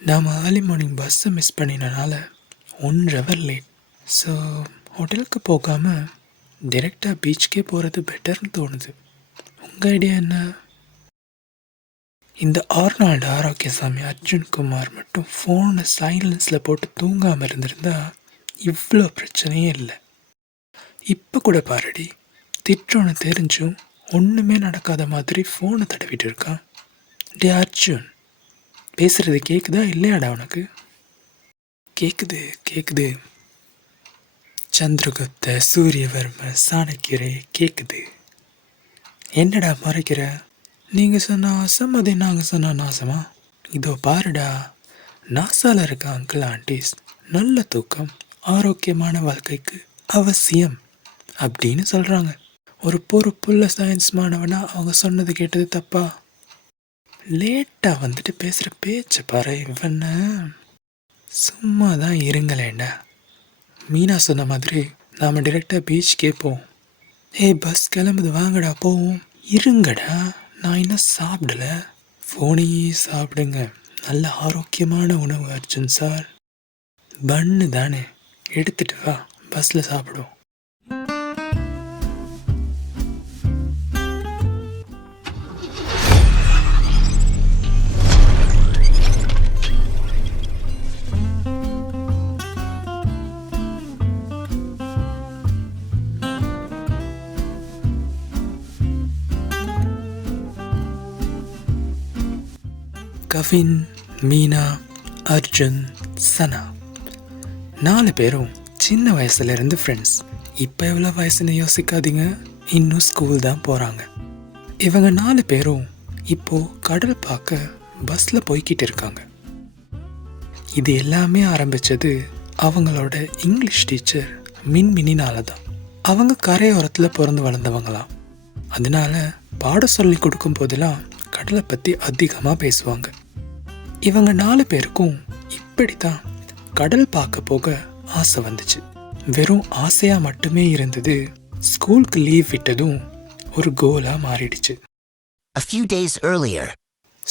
நாம் early morning பஸ்ஸை miss பண்ணினனால 1 hour late. So ஹோட்டலுக்கு போகாமல் டைரெக்டாக பீச்சுக்கே போகிறது பெட்டர்னு தோணுது. உங்கள் ஐடியா என்ன? இந்த ஆர்னால்டு ஆரோக்கியசாமி அர்ஜுன் குமார் மட்டும் ஃபோனை சைலன்ஸில் போட்டு தூங்காமல் இருந்திருந்தா இவ்வளோ பிரச்சனையே இல்லை. இப்போ கூட பாருடி, திட்டோன்னு தெரிஞ்சும் ஒன்றுமே நடக்காத மாதிரி ஃபோனை தடவிட்டு இருக்கான். டே அர்ஜுன், பேசுகிறது கேட்குதா இல்லையாடா உனக்கு? கேட்குது கேட்குது. சந்திரகுப்த சூரியவர்ம சாணக்கியரே கேட்குது. என்னடா மறைக்கிற? நீங்கள் சொன்ன ஆசம் அதே நாங்கள் சொன்ன நாசமா? இதோ பாருடா, நாசால இருக்க அங்கிள் ஆண்டிஸ் நல்ல தூக்கம் ஆரோக்கியமான வாழ்க்கைக்கு அவசியம் அப்படின்னு சொல்கிறாங்க. ஒரு பொறுப்புள்ள சயின்ஸ் மாணவனா அவங்க சொன்னது கேட்டது தப்பா? லேட்டாக வந்துட்டு பேசுகிற பேச்சை பாரு. இவன சும்மா தான் இருங்களேண்டா. மீனா சொன்ன மாதிரி நாம் டிரெக்டாக பீச்சுக்கே போவோம். பஸ் கிளம்புது, வாங்கடா போவோம். இருங்கடா, நான் இன்னும் சாப்பிடல. ஃபோனையே சாப்பிடுங்க. நல்ல ஆரோக்கியமான உணவு அர்ஜுன் சார். பன்னு தானே, எடுத்துட்டு வா, பஸ்ஸில் சாப்பிடுவோம். கவின், மீனா, அர்ஜுன், சனா 4 பேரும் சின்ன வயசுலேருந்து ஃப்ரெண்ட்ஸ். இப்போ எவ்வளோ வயசுன்னு யோசிக்காதீங்க, இன்னும் ஸ்கூல் தான் போகிறாங்க. இவங்க 4 பேரும் இப்போது கடல் பார்க்க பஸ்ஸில் போய்கிட்டு இருக்காங்க. இது எல்லாமே ஆரம்பித்தது அவங்களோட இங்கிலீஷ் டீச்சர் மின்மினினால தான். அவங்க கரையோரத்தில் பிறந்து வளர்ந்தவங்களாம். அதனால பாடம் சொல்லி கொடுக்கும் போதெல்லாம் கடலை பற்றி அதிகமாக பேசுவாங்க. இவங்க 4 பேருக்கும் இப்படித்தான் கடல் பார்க்க போக ஆசை வந்துச்சு. வெறும் ஆசையா மட்டுமே இருந்தது. ஸ்கூலுக்கு லீவ் விட்டதும் ஒரு கோலா மாறிடுச்சு. A few days earlier.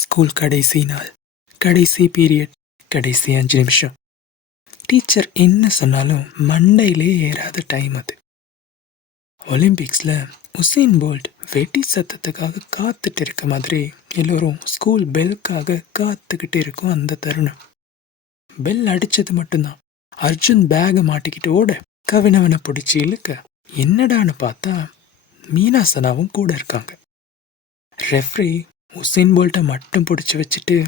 School கடைசி நாள், கடைசி பீரியட், கடைசி 5 நிமிஷம். டீச்சர் என்ன சொன்னாலும் மண்டையிலே ஏறாத டைம் அது. ஒலிம்பிக்ஸில் உசேன் போல்ட் வெட்டி சத்தத்துக்காக காத்துட்டு இருக்க மாதிரி எல்லோரும் ஸ்கூல் பெல்லுக்காக காத்துக்கிட்டு இருக்கும் அந்த தருணம். பெல் அடித்தது மட்டும்தான் அர்ஜுன் பேகை மாட்டிக்கிட்டு ஓட, கவினவனை பிடிச்சி இழுக்க, என்னடான்னு பார்த்தா மீனா சனாவும் கூட இருக்காங்க. ரெஃப்ரி உசேன் போல்ட்டை மட்டும் பிடிச்சி வச்சுட்டு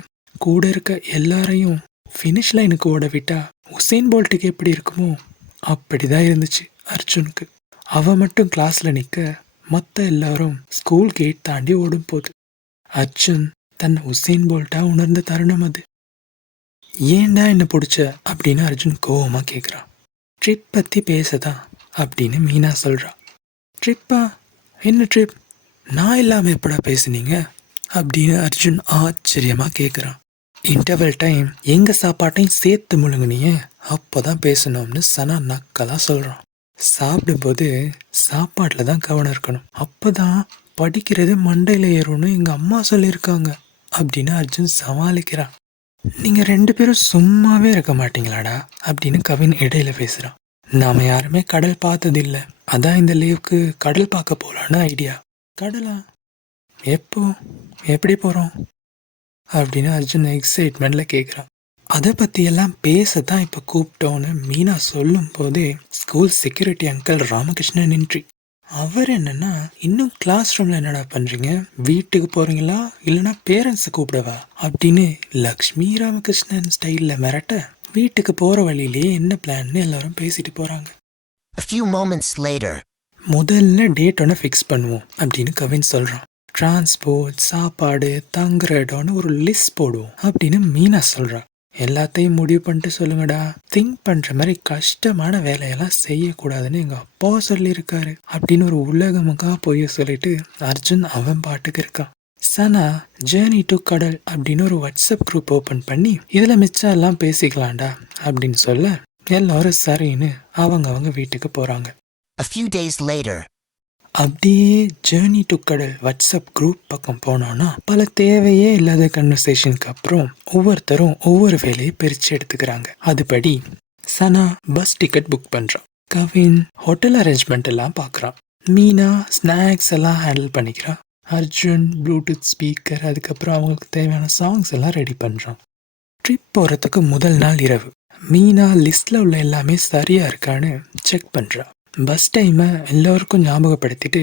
கூட இருக்க எல்லாரையும் ஃபினிஷ் லைனுக்கு ஓட விட்டா உசேன் போல்ட்டுக்கு எப்படி இருக்குமோ அப்படிதான் இருந்துச்சு அர்ஜுனுக்கு. அவன் மட்டும் கிளாஸில் நிற்க, மற்ற எல்லாரும் ஸ்கூல் கேட் தாண்டி ஓடும் போது அர்ஜுன் தன்னை உசேன் போல்ட்டா உணர்ந்த தருணம் அது. ஏண்டா என்ன பிடிச்ச அப்படின்னு அர்ஜுன் கோவமாக கேட்குறான். ட்ரிப் பற்றி பேசதான் அப்படின்னு மீனா சொல்கிறான். ட்ரிப்பா? என்ன ட்ரிப்? நான் இல்லாமல் எப்படா பேசுனீங்க அப்படின்னு அர்ஜுன் ஆச்சரியமாக கேட்குறான். இன்டர்வல் டைம் எங்கள் சாப்பாட்டையும் சேர்த்து முழுங்குனியே, அப்போ தான் பேசணும்னு சனா நக்கலாக சொல்கிறான். சாப்பிடும்போது சாப்பாட்டில் தான் கவனம் இருக்கணும், அப்போ தான் படிக்கிறது மண்டையில் ஏறும்னு எங்கள் அம்மா சொல்லியிருக்காங்க அப்படின்னு அர்ஜுன் சமாளிக்கிறான். நீங்கள் 2 பேரும் சும்மாவே இருக்க மாட்டீங்களாடா அப்படின்னு கவின் இடையில பேசுகிறான். நாம் யாருமே கடல் பார்த்ததில்லை, அதான் இந்த லீவுக்கு கடல் பார்க்க போகலான்னு ஐடியா. கடலா? எப்போ, எப்படி போகிறோம் அப்படின்னு அர்ஜுன் எக்ஸைட்மெண்ட்டில் கேட்குறான். அதை பற்றியெல்லாம் பேசத்தான் இப்போ கூப்பிட்டோன்னு மீனா சொல்லும் போதே school security uncle Ramakrishnan entry. அவர் என்னன்னா, இன்னும் கிளாஸ் ரூமில் என்னடா பண்ணுறீங்க, வீட்டுக்கு போகிறீங்களா இல்லைனா பேரண்ட்ஸை கூப்பிடவா அப்படின்னு லக்ஷ்மி ராமகிருஷ்ணன் ஸ்டைலில் மிரட்ட, வீட்டுக்கு போகிற வழியிலேயே என்ன பிளான்னு எல்லாரும் பேசிட்டு போகிறாங்க. A few moments later. முதல்ல டேட் ஒன்று ஃபிக்ஸ் பண்ணுவோம் அப்படின்னு கவின் சொல்கிறான். டிரான்ஸ்போர்ட், சாப்பாடு, தங்குற இடம்னு ஒரு லிஸ்ட் போடுவோம் அப்படின்னு மீனா சொல்கிறான். எல்லாத்தையும் முடிவு பண்ணிட்டு சொல்லுங்கடா, திங்க் பண்ணுற மாதிரி கஷ்டமான வேலையெல்லாம் செய்யக்கூடாதுன்னு எங்கள் அப்பா சொல்லியிருக்காரு அப்படின்னு ஒரு உலகமுக்கா போய் சொல்லிட்டு அர்ஜுன் அவன் பாட்டுக்கு இருக்கான். சனா ஜேர்னி டு கடல் அப்படின்னு ஒரு வாட்ஸ்அப் குரூப் ஓப்பன் பண்ணி இதில் மிச்சம் எல்லாம் பேசிக்கலாம்டா அப்படின்னு சொல்ல, எல்லாரும் சரின்னு அவங்க வீட்டுக்கு போகிறாங்க. A few days later. அப்படியே ஜேர்னி டு கடல் வாட்ஸ்அப் குரூப் பக்கம் போனோம்னா பல தேவையே இல்லாத கன்வர்சேஷனுக்கு அப்புறம் ஒவ்வொருத்தரும் ஒவ்வொரு வேலையை பிரித்து எடுத்துக்கிறாங்க. அதுபடி சனா பஸ் டிக்கெட் புக் பண்ணுறான், கவின் ஹோட்டல் அரேஞ்ச்மெண்ட் எல்லாம் பார்க்குறான், மீனா ஸ்நாக்ஸ் எல்லாம் ஹேண்டில் பண்ணிக்கிறான், அர்ஜுன் ப்ளூடூத் ஸ்பீக்கர் அதுக்கப்புறம் அவங்களுக்கு தேவையான சாங்ஸ் எல்லாம் ரெடி பண்ணுறான். ட்ரிப் போகிறதுக்கு முதல் நாள் இரவு மீனா லிஸ்ட்டில் உள்ள எல்லாமே சரியாக இருக்கான்னு செக் பண்ணுறா. பஸ் டைமை எல்லோருக்கும் ஞாபகப்படுத்திட்டு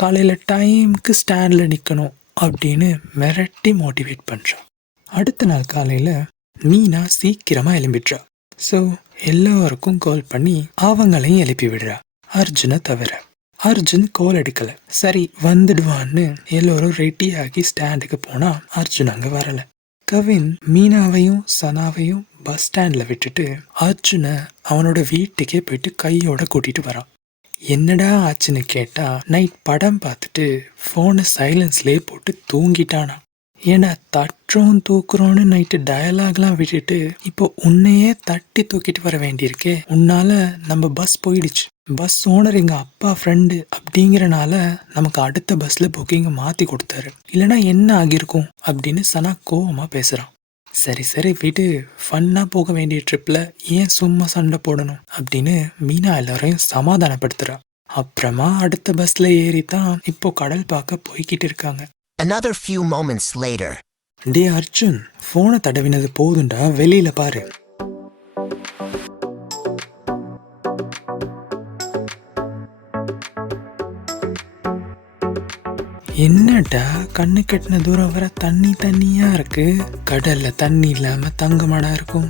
காலையில் டைமுக்கு ஸ்டாண்டில் நிற்கணும் அப்படின்னு மிரட்டி மோட்டிவேட் பண்ணுறான். அடுத்த நாள் காலையில் மீனா சீக்கிரமாக எழும்பிடுறா. ஸோ எல்லோருக்கும் கால் பண்ணி அவங்களையும் எழுப்பி விடுறா, அர்ஜுனை தவிர. அர்ஜுன் கால் எடுக்கல. சரி வந்துடுவான்னு எல்லோரும் ரெடி ஆகி ஸ்டாண்டுக்கு போனா அர்ஜுன் அங்க வரல. கவின் மீனாவையும் சனாவையும் பஸ் ஸ்டாண்ட்ல விட்டுட்டு அர்ஜுனை அவனோட வீட்டுக்கே போயிட்டு கையோட கூட்டிட்டு வரான். என்னடா ஆச்சுன்னு கேட்டா நைட் படம் பார்த்துட்டு போனை சைலன்ஸ்லேயே போட்டு தூங்கிட்டானா. ஏன்னா தட்டுறோம் தூக்குறோன்னு நைட்டு டயலாக்லாம் விட்டுட்டு இப்போ உன்னையே தட்டி தூக்கிட்டு வர வேண்டியிருக்கே, உன்னால நம்ம பஸ் போயிடுச்சு, பஸ் ஓனர் எங்க அப்பா ஃப்ரெண்டு அப்படிங்கிறனால நமக்கு அடுத்த பஸ்ல புக்கிங்க மாத்தி கொடுத்தாரு, இல்லைன்னா என்ன ஆகியிருக்கும் அப்படின்னு சனா கோவமா பேசுறான். சரி சரி விடு, ஃபன்னா போக வேண்டிய ட்ரிப்ல ஏன் சும்மா சண்டை போடணும் அப்படின்னு மீனா எல்லாரையும் சமாதானப்படுத்துறா. அப்புறமா அடுத்த பஸ்ல ஏறித்தான் இப்போ கடல் பார்க்க போய்கிட்டு இருக்காங்க. Another few moments later. டே அர்ஜுன், போனை தடவினது போதுண்டா, வெளியில பாரு. என்னடா கண்ணு கட்டின தூரம் வர தண்ணி தண்ணியா இருக்கு, கடல்ல தண்ணி இல்லாம தங்கமாடா இருக்கும்.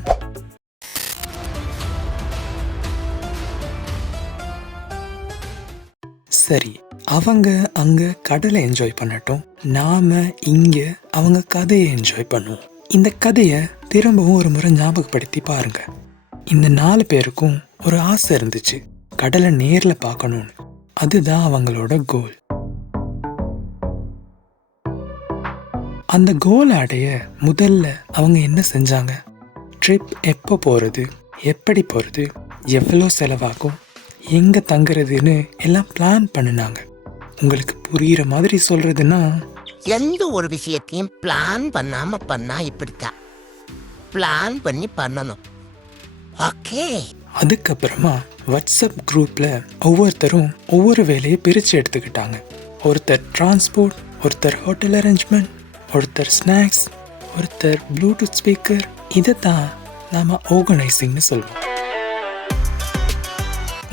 சரி, அவங்க அங்க கடலை என்ஜாய் பண்ணட்டும், நாம இங்க அவங்க கதையை என்ஜாய் பண்ணுவோம். இந்த கதையை திரும்பவும் ஒரு முறை ஞாபகப்படுத்தி பாருங்க. இந்த 4 பேருக்கும் ஒரு ஆசை இருந்துச்சு, கடலை நேர்ல பார்க்கணும்னு. அதுதான் அவங்களோட கோல். அந்த கோல் அடைய முதல்ல அவங்க என்ன செஞ்சாங்க? ட்ரிப் எப்போ போறது, எப்படி போறது, எவ்வளோ செலவாகும், எங்க தங்குறதுன்னு எல்லாம் பிளான் பண்ணினாங்க. உங்களுக்கு புரியுற மாதிரி சொல்றதுன்னா, எந்த ஒரு விஷயத்தையும் பிளான் பண்ணாம பண்ணா இப்படித்தான். பிளான் பண்ணி பண்ணணும். ஓகே. அதுக்கப்புறமா வாட்ஸ்அப் குரூப்ல ஒவ்வொருத்தரும் ஒவ்வொரு வேலையை பிரிச்சு எடுத்துக்கிட்டாங்க. ஒருத்தர் டிரான்ஸ்போர்ட், ஒருத்தர் ஹோட்டல் அரேஞ்ச்மெண்ட், ஒருத்தர் ஸ்நாக்ஸ், ஒருத்தர் ப்ளூடூத் ஸ்பீக்கர். இதைத்தான் நாம ஆர்கனைசிங்னு சொல்லுவோம்.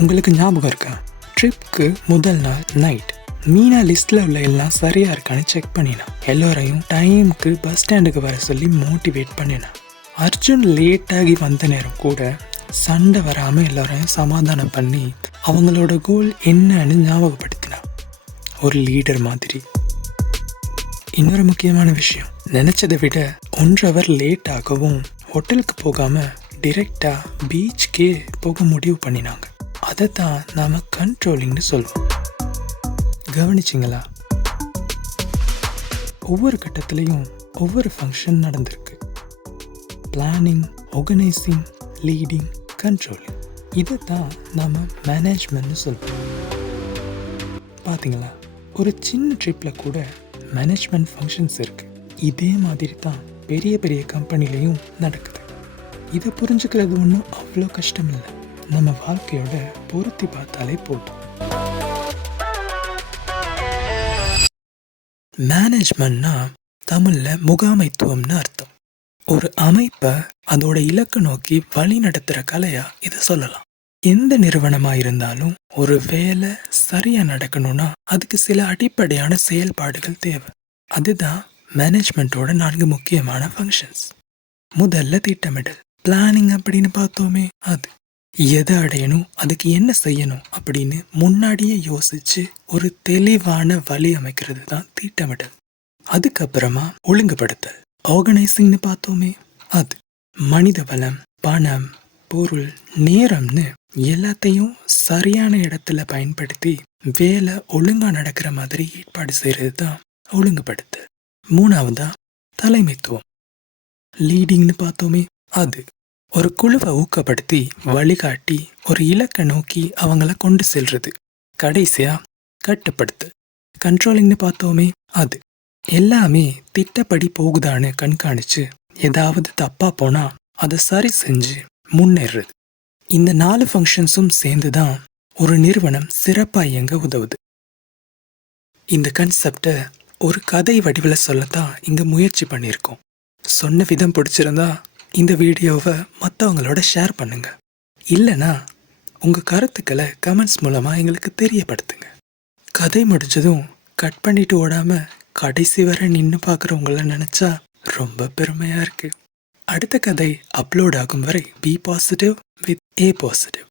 உங்களுக்கு ஞாபகம் இருக்கா? ட்ரிப்க்கு முதல் நாள் நைட் மீனா லிஸ்ட்ல உள்ள எல்லாம் சரியா இருக்கான்னு செக் பண்ணினா. எல்லோரையும் டைமுக்கு பஸ் ஸ்டாண்டுக்கு வர சொல்லி மோட்டிவேட் பண்ணினா. அர்ஜுன் லேட் ஆகி வந்த நேரம் கூட சண்டை வராம எல்லாரையும் சமாதானம் பண்ணி அவங்களோட கோல் என்னன்னு ஞாபகப்படுத்தினா, ஒரு லீடர் மாதிரி. இன்னொரு முக்கியமான விஷயம், நினைச்சதை விட 1 hour லேட் ஆகவும் ஹோட்டலுக்கு போகாம டிரெக்டா பீச்சுக்கே போக முடிவு பண்ணினாங்க. அதைத்தான் நாம கண்ட்ரோலிங்னு சொல்லுவோம். கவனிச்சிங்களா? ஒவ்வொரு கட்டத்திலையும் ஒவ்வொரு ஃபங்க்ஷன் நடந்திருக்கு. Planning, organising, leading, controlling. இதைத்தான் நாம மேனேஜ்மெண்ட்னு சொல்லுவோம். பார்த்தீங்களா, ஒரு சின்ன ட்ரிப்ல கூட மேனேஜ்மெண்ட் ஃபங்க்ஷன்ஸ் இருக்கு. இதே மாதிரி தான் பெரிய பெரிய கம்பெனிலையும் நடக்குது. இதை புரிஞ்சுக்கிறது ஒன்றும் அவ்வளோ கஷ்டம் இல்லை. நம்ம வாழ்க்கையோட பொருத்தி பார்த்தாலே போதும். மேனேஜ்மெண்ட்னா தமிழ்ல முகாமைத்துவம்னு அர்த்தம். ஒரு அமைப்பை அதோட இலக்கு நோக்கி வழி நடத்துற கலையா இதை சொல்லலாம். எந்த நிறுவனமா இருந்தாலும் ஒரு வேலை சரியா நடக்கணும்னா அதுக்கு சில அடிப்படையான செயல்பாடுகள் தேவை. அதுதான் மேனேஜ்மெண்ட்டோட 4 முக்கியமான ஃபங்க்ஷன்ஸ். முதல்ல திட்டமிடல், பிளானிங் அப்படின்னு பார்த்தோமே, அது எதை அடையணும், அதுக்கு என்ன செய்யணும் அப்படின்னு முன்னாடியே யோசிச்சு ஒரு தெளிவான வழி அமைக்கிறது தான் திட்டமிடல். அதுக்கப்புறமா ஒழுங்குபடுத்தல், ஆர்கனைசிங்னு பார்த்தோமே, அது மனித வளம், பணம், பொருள், நேரம்னு எல்லாத்தையும் சரியான இடத்துல பயன்படுத்தி வேலை ஒழுங்கா நடக்கிற மாதிரி ஏற்பாடு செய்யறது தான் ஒழுங்குபடுத்தல். 3வதா தலைமைத்துவம், லீடிங்னு பார்த்தோமே, அது ஒரு குழுவை ஊக்கப்படுத்தி வழிகாட்டி ஒரு இலக்கை நோக்கி அவங்கள கொண்டு செல்றது. கடைசியா கட்டுப்படுத்து. கண்ட்ரோலிங்னு பார்த்தோமே அது. எல்லாமே திட்டப்படி போகுதான்னு கண்காணிச்சு ஏதாவது தப்பா போனா அதை சரி செஞ்சு முன்னேறுறது. இந்த 4 ஃபங்க்ஷன்ஸும் சேர்ந்து தான் ஒரு நிறுவனம் சிறப்பா இயங்க உதவுது. இந்த கன்செப்டை ஒரு கதை வடிவில் சொல்லத்தான் இங்க முயற்சி பண்ணியிருக்கோம். சொன்ன விதம் பிடிச்சிருந்தா இந்த வீடியோவை மற்றவங்களோட ஷேர் பண்ணுங்க. இல்லைனா உங்க கருத்துக்களை கமெண்ட்ஸ் மூலமா எங்களுக்கு தெரியப்படுத்துங்க. கதை முடிஞ்சதும் கட் பண்ணிட்டு ஓடாம கடைசி வரை நின்று பார்க்குறவங்கள நினைச்சா ரொம்ப பெருமையா இருக்கு. அடுத்த கதை அப்லோட் ஆகும் வரை be positive with a positive.